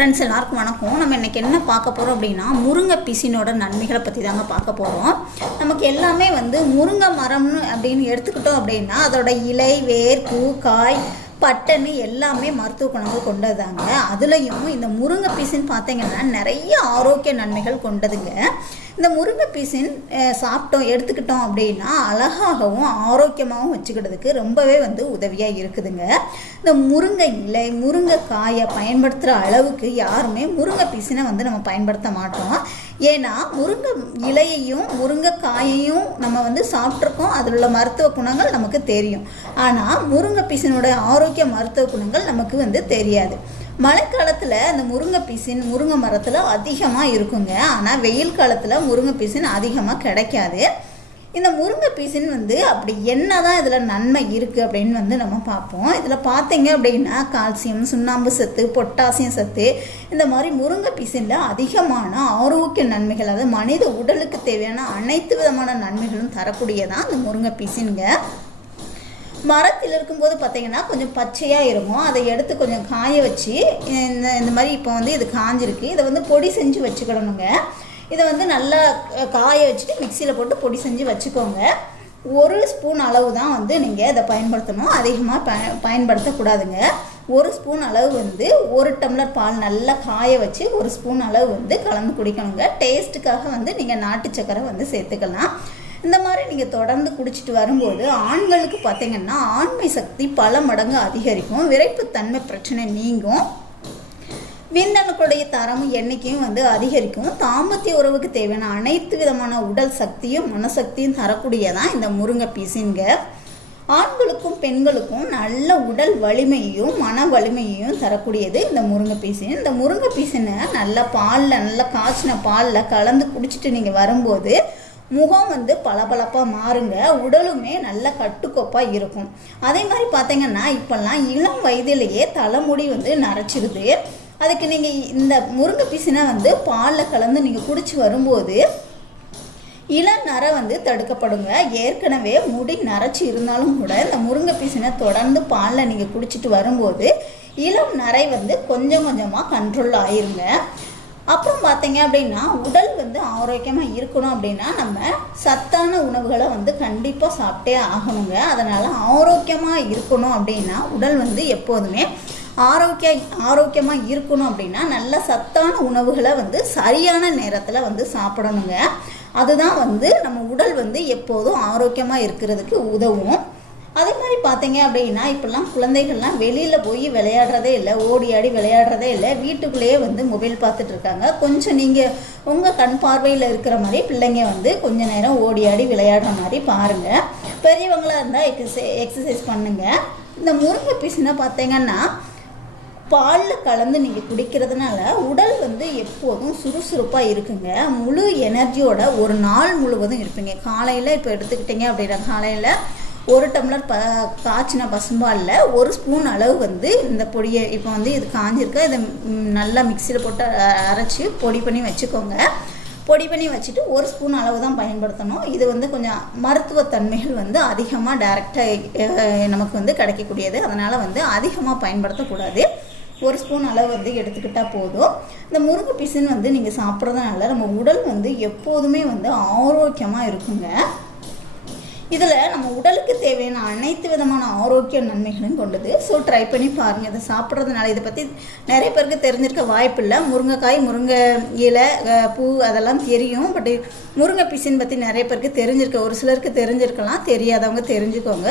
Friends எல்லாருக்கும் வணக்கம். நம்ம இன்றைக்கி என்ன பார்க்க போகிறோம் அப்படின்னா முருங்கை பிசினோட நன்மைகளை பற்றி தாங்க பார்க்க போகிறோம் நமக்கு எல்லாமே வந்து முருங்கை மரம்னு அப்படின்னு எடுத்துக்கிட்டோம் அப்படின்னா அதோட இலை வேர் பூ காய் பட்டன்னு எல்லாமே மருத்துவ குணங்கள் கொண்டதாங்க. அதுலேயும் இந்த முருங்கை பிசின்னு பார்த்தீங்கன்னா நிறைய ஆரோக்கிய நன்மைகள் கொண்டதுங்க. இந்த முருங்கை பீசின் சாப்பிட்டோம் எடுத்துக்கிட்டோம் அப்படின்னா அழகாகவும் ஆரோக்கியமாகவும் வச்சுக்கிறதுக்கு ரொம்பவே வந்து உதவியாக இருக்குதுங்க. இந்த முருங்கை இலை முருங்கை காயை பயன்படுத்துகிற அளவுக்கு யாருமே முருங்கை பீசினை வந்து நம்ம பயன்படுத்த மாட்டோம். ஏன்னா முருங்கை இலையையும் முருங்கை காயையும் நம்ம வந்து சாப்பிட்ருக்கோம் அதில் உள்ள மருத்துவ குணங்கள் நமக்கு தெரியும். ஆனால் முருங்கை பீசினோட ஆரோக்கிய மருத்துவ குணங்கள் நமக்கு வந்து தெரியாது. மழைக்காலத்தில் இந்த முருங்கை பிசின் முருங்கை மரத்தில் அதிகமாக இருக்குங்க. ஆனால் வெயில் காலத்தில் முருங்கை பிசின் அதிகமாக கிடைக்காது. இந்த முருங்கை பீசின் வந்து அப்படி என்ன தான் இதில் நன்மை இருக்குது அப்படின்னு வந்து நம்ம பார்ப்போம். இதில் பார்த்தீங்க அப்படின்னா கால்சியம் சுண்ணாம்பு சத்து பொட்டாசியம் சத்து இந்த மாதிரி முருங்கை பீசினில் அதிகமான ஆரோக்கிய நன்மைகள் அதாவது மனித உடலுக்கு தேவையான அனைத்து விதமான நன்மைகளும் தரக்கூடியதான் இந்த முருங்கை பீசின்ங்க. மரத்தில் இருக்கும்போது பார்த்தீங்கன்னா கொஞ்சம் பச்சையாக இருக்கும். அதை எடுத்து கொஞ்சம் காய வச்சு இந்த இந்த மாதிரி இப்போ வந்து இது காஞ்சிருக்கு. இதை வந்து பொடி செஞ்சு வச்சுக்கிடணுங்க இதை வந்து நல்லா காய வச்சுட்டு மிக்சியில் போட்டு பொடி செஞ்சு வச்சுக்கோங்க. ஒரு ஸ்பூன் அளவு தான் வந்து நீங்கள் இதை பயன்படுத்தணும். அதிகமாக ப பயன்படுத்தக்கூடாதுங்க. ஒரு ஸ்பூன் அளவு வந்து ஒரு டம்ளர் பால் நல்லா காய வச்சு ஒரு ஸ்பூன் அளவு வந்து கலந்து குடிக்கணுங்க. டேஸ்ட்டுக்காக வந்து நீங்கள் நாட்டு சக்கரை வந்து சேர்த்துக்கலாம். இந்த மாதிரி நீங்கள் தொடர்ந்து குடிச்சிட்டு வரும்போது ஆண்களுக்கு பார்த்தீங்கன்னா ஆண்மை சக்தி பல மடங்கு அதிகரிக்கும். விரைப்புத்தன்மை பிரச்சனை நீங்கும். விந்தணுக்களுடைய தரமும் எண்ணிக்கையும் வந்து அதிகரிக்கும். தாம்பத்திய உறவுக்கு தேவையான அனைத்து விதமான உடல் சக்தியும் மனசக்தியும் தரக்கூடியதான் இந்த முருங்கை பீசின்ங்க ஆண்களுக்கும் பெண்களுக்கும் நல்ல உடல் வலிமையையும் மன வலிமையையும் தரக்கூடியது இந்த முருங்கை பீசின். இந்த முருங்கை பீசினை நல்லா பாலில் நல்லா காய்ச்சின பாலில் கலந்து குடிச்சிட்டு நீங்கள் வரும்போது முகம் வந்து பளபளப்பாக மாறுங்க உடலுமே நல்ல கட்டுக்கோப்பாக இருக்கும். அதே மாதிரி பார்த்தீங்கன்னா இப்போல்லாம் இளம் வயதிலேயே தலைமுடி வந்து நரைச்சிருது. அதுக்கு நீங்கள் இந்த முருங்கை பிசினை வந்து பாலில் கலந்து நீங்கள் குடிச்சு வரும்போது இளம் நரை வந்து தடுக்கப்படுங்க. ஏற்கனவே முடி நரைச்சி இருந்தாலும் கூட இந்த முருங்கை பீசினை தொடர்ந்து பாலில் நீங்கள் குடிச்சிட்டு வரும்போது இளம் நரை வந்து கொஞ்சம் கொஞ்சமாக கண்ட்ரோல் ஆயிருங்க. அப்புறம் பார்த்தீங்க அப்படின்னா உடல் வந்து ஆரோக்கியமாக இருக்கணும் அப்படின்னா நம்ம சத்தான உணவுகளை வந்து கண்டிப்பாக சாப்பிட்டே ஆகணுங்க. அதனால் ஆரோக்கியமாக இருக்கணும் அப்படின்னா உடல் வந்து எப்போதுமே ஆரோக்கிய ஆரோக்கியமாக இருக்கணும் அப்படின்னா நல்ல சத்தான உணவுகளை வந்து சரியான நேரத்தில் வந்து சாப்பிடணுங்க. அதுதான் வந்து நம்ம உடல் வந்து எப்போதும் ஆரோக்கியமாக இருக்கிறதுக்கு உதவும். பார்த்தீங்க அப்படின்னா இப்போல்லாம் குழந்தைகள்லாம் வெளியில் போய் விளையாடுறதே இல்லை ஓடி ஆடி விளையாடுறதே இல்லை வீட்டுக்குள்ளேயே வந்து மொபைல் பார்த்துட்டு இருக்காங்க. கொஞ்சம் நீங்கள் உங்கள் கண் பார்வையில் இருக்கிற மாதிரி பிள்ளைங்க வந்து கொஞ்ச நேரம் ஓடி ஆடி விளையாடுற மாதிரி பாருங்கள் பெரியவங்களாக இருந்தால் எக்ஸசை எக்ஸசைஸ் பண்ணுங்கள் இந்த முருங்கை பீஸ்னா பார்த்தீங்கன்னா பாலில் கலந்து நீங்கள் குடிக்கிறதுனால உடல் வந்து எப்போதும் சுறுசுறுப்பாக இருக்குங்க. முழு எனர்ஜியோட ஒரு நாள் முழுவதும் இருப்பீங்க. காலையில் இப்போ எடுத்துக்கிட்டீங்க அப்படின்னா காலையில் ஒரு டம்ளர் ப காய்ச்சின பசும்பாலில் ஒரு ஸ்பூன் அளவு வந்து இந்த பொடியை இப்போ வந்து இது காஞ்சிருக்கு. இதை நல்லா மிக்சியில் போட்டு அரைச்சி பொடி பண்ணி வச்சுக்கோங்க. பொடி பண்ணி வச்சுட்டு ஒரு ஸ்பூன் அளவு தான் பயன்படுத்தணும். இது வந்து கொஞ்சம் மருத்துவத்தன்மைகள் வந்து அதிகமாக டைரெக்டாக நமக்கு வந்து கிடைக்கக்கூடியது. அதனால் வந்து அதிகமாக பயன்படுத்தக்கூடாது. ஒரு ஸ்பூன் அளவு வந்து எடுத்துக்கிட்டால் போதும். இந்த முருங்கை பிசின் வந்து நீங்கள் சாப்பிட்றதுனால நம்ம உடல் வந்து எப்போதுமே வந்து ஆரோக்கியமாக இருக்குங்க. இதில் நம்ம உடலுக்கு தேவையான அனைத்து விதமான ஆரோக்கிய நன்மைகளும் கொண்டது. ஸோ ட்ரை பண்ணி பாருங்கள் இதை சாப்பிட்றதுனால இதை பற்றி நிறைய பேருக்கு தெரிஞ்சிருக்க வாய்ப்பில்லை முருங்கைக்காய் முருங்கை இலை பூ அதெல்லாம் தெரியும். பட் முருங்கை பிசின் பற்றி நிறைய பேருக்கு தெரிஞ்சிருக்க ஒரு சிலருக்கு தெரிஞ்சிருக்கலாம். தெரியாதவங்க தெரிஞ்சுக்கோங்க.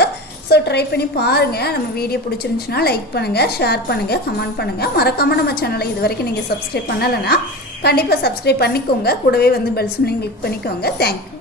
ஸோ ட்ரை பண்ணி பாருங்கள் நம்ம வீடியோ பிடிச்சிருந்துச்சுன்னா லைக் பண்ணுங்கள் ஷேர் பண்ணுங்கள் கமெண்ட் பண்ணுங்கள் மறக்காமல் நம்ம சேனலை இது வரைக்கும் நீங்கள் சப்ஸ்கிரைப் பண்ணலைன்னா கண்டிப்பாக சப்ஸ்கிரைப் பண்ணிக்கோங்க. கூடவே வந்து பெல் சிம்லிங் கிளிக் பண்ணிக்கோங்க. Thank you